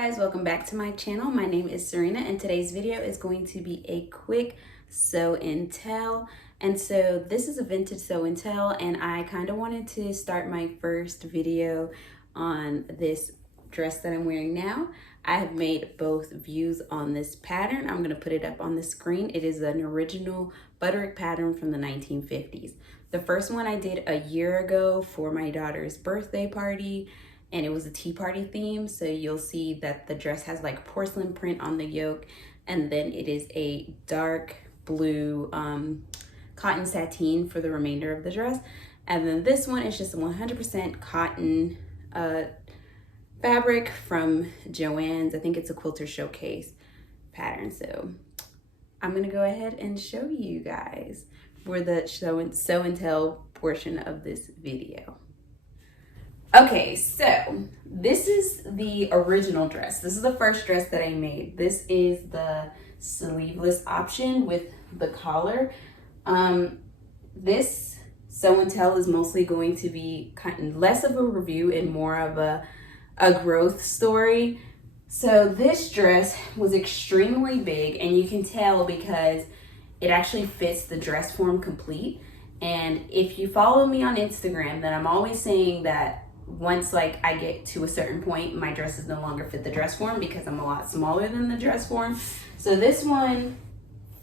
guys, welcome back to my channel. My name is SewRena and today's video is going to be a quick sew and tell. And so this is a vintage sew and tell, and I kind of wanted to start my first video on this dress that I'm wearing now. I have made both views on this pattern. I'm going to put it up on the screen. It is an original Butterick pattern from the 1950s. The first one I did a year ago for my daughter's birthday party, and it was a tea party theme. So you'll see that the dress has like porcelain print on the yoke, and then it is a dark blue cotton sateen for the remainder of the dress. And then this one is just a 100% cotton fabric from Joann's. I think it's a quilter showcase pattern. So I'm gonna go ahead and show you guys for the sew and tell portion of this video. Okay, so this is the original dress. This is the first dress that I made. This is the sleeveless option with the collar. This sew and tell is mostly going to be kind of less of a review and more of a growth story. So this dress was extremely big, and you can tell because it actually fits the dress form complete. And if you follow me on Instagram, then I'm always saying that once like I get to a certain point, my dresses no longer fit the dress form because I'm a lot smaller than the dress form. So this one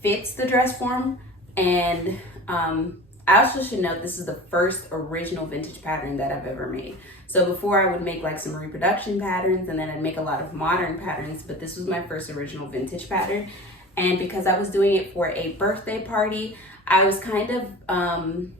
fits the dress form, and I also should note this is the first original vintage pattern that I've ever made. So before I would make like some reproduction patterns, and then I'd make a lot of modern patterns, but this was my first original vintage pattern. And because I was doing it for a birthday party, I was kind of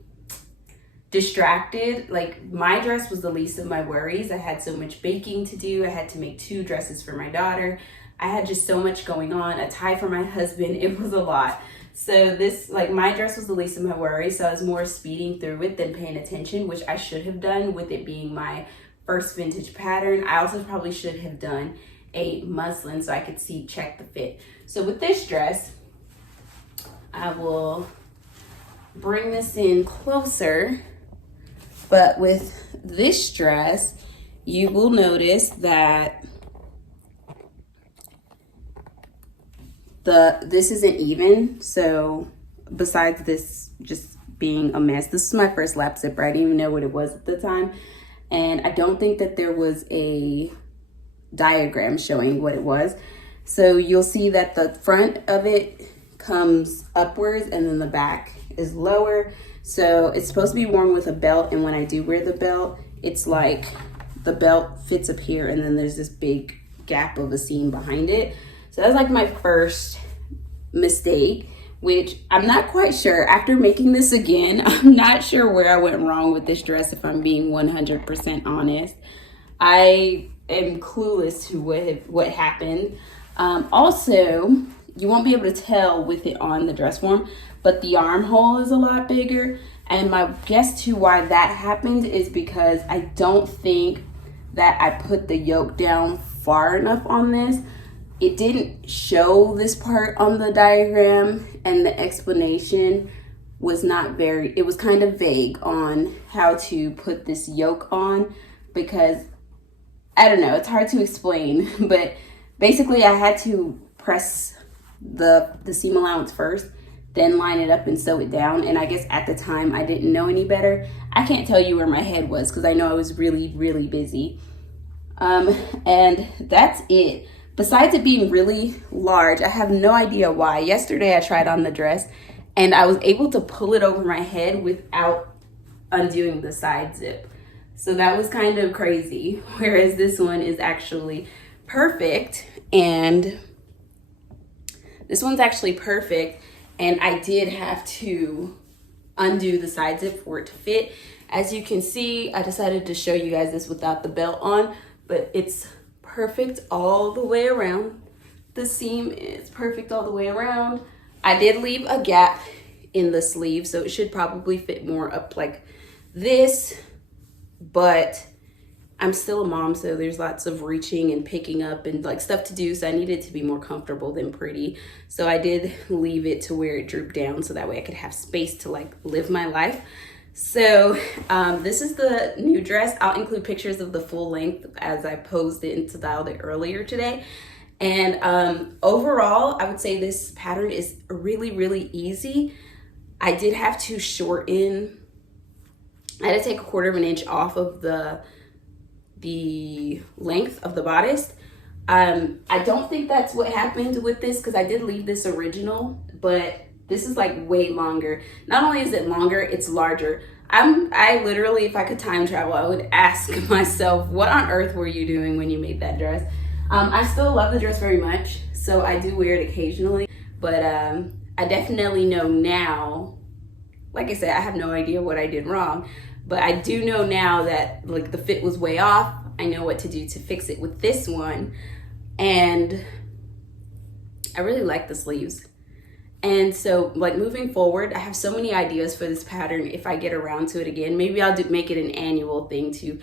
distracted. Like, my dress was the least of my worries. I had so much baking to do. I had to make 2 dresses for my daughter. I had just so much going on, a tie for my husband. It was a lot. So this, like, my dress was the least of my worries. So I was more speeding through it than paying attention, which I should have done with it being my first vintage pattern. I also probably should have done a muslin so I could check the fit. So with this dress, I will bring this in closer. But with this dress, you will notice that this isn't even. So besides this just being a mess, this is my first lap zipper. I didn't even know what it was at the time. And I don't think that there was a diagram showing what it was. So you'll see that the front of it comes upwards and then the back is lower. So it's supposed to be worn with a belt, and when I do wear the belt, it's like the belt fits up here and then there's this big gap of a seam behind it. So that's like my first mistake, which I'm not quite sure. After making this again, I'm not sure where I went wrong with this dress, if I'm being 100% honest. I am clueless to what happened. Also, you won't be able to tell with it on the dress form, but the armhole is a lot bigger. And my guess to why that happened is because I don't think that I put the yoke down far enough on this. It didn't show this part on the diagram, and the explanation was it was kind of vague on how to put this yoke on, because I don't know, it's hard to explain, but basically I had to press the seam allowance first, then line it up and sew it down. And I guess at the time I didn't know any better. I can't tell you where my head was because I know I was really, really busy. And that's it. Besides it being really large, I have no idea why. Yesterday I tried on the dress and I was able to pull it over my head without undoing the side zip. So that was kind of crazy. Whereas this one is actually perfect, and this one's actually perfect. And I did have to undo the side zip for it to fit. As you can see, I decided to show you guys this without the belt on, but it's perfect all the way around. The seam is perfect all the way around. I did leave a gap in the sleeve, so it should probably fit more up like this, but I'm still a mom, so there's lots of reaching and picking up and like stuff to do. So I needed to be more comfortable than pretty. So I did leave it to where it drooped down so that way I could have space to like live my life. So this is the new dress. I'll include pictures of the full length as I posed it and styled it earlier today. And overall, I would say this pattern is really, really easy. I did have to shorten, I had to take 1/4 of an inch off of the length of the bodice. I don't think that's what happened with this because I did leave this original, but this is like way longer. Not only is it longer, it's larger. I literally, if I could time travel, I would ask myself, what on earth were you doing when you made that dress? I still love the dress very much, so I do wear it occasionally, but I definitely know now, like I said, I have no idea what I did wrong, but I do know now that like the fit was way off. I know what to do to fix it with this one, and I really like the sleeves. And so like moving forward, I have so many ideas for this pattern. If I get around to it again, maybe I'll make it an annual thing to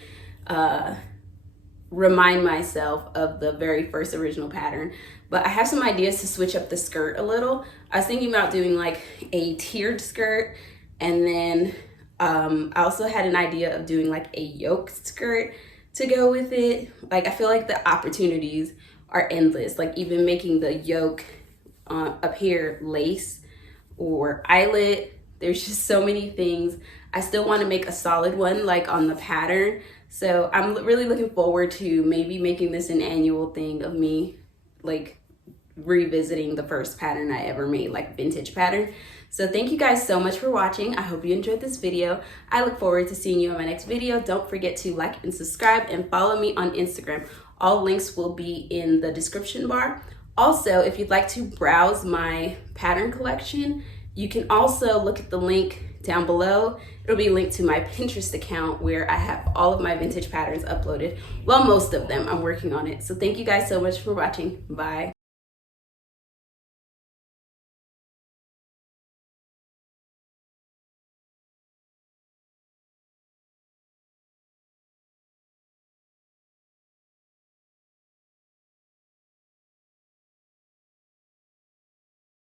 remind myself of the very first original pattern. But I have some ideas to switch up the skirt a little. I was thinking about doing like a tiered skirt, and then I also had an idea of doing like a yoke skirt to go with it. Like I feel like the opportunities are endless, like even making the yoke up here lace or eyelet. There's just so many things. I still want to make a solid one like on the pattern, so I'm really looking forward to maybe making this an annual thing of me like revisiting the first pattern I ever made, like vintage pattern. So thank you guys so much for watching. I hope you enjoyed this video. I look forward to seeing you in my next video. Don't forget to like and subscribe and follow me on Instagram. All links will be in the description bar. Also, if you'd like to browse my pattern collection, you can also look at the link down below. It'll be linked to my Pinterest account where I have all of my vintage patterns uploaded. Well, most of them. I'm working on it. So thank you guys so much for watching. Bye.